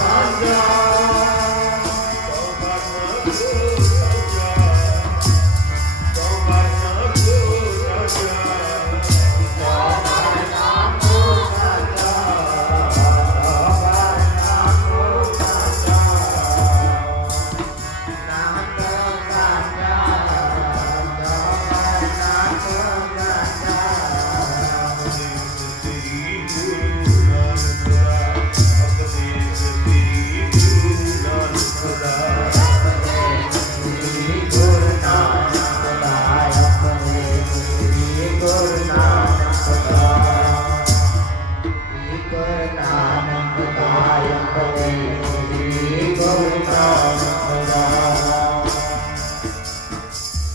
Sanjay. Amém.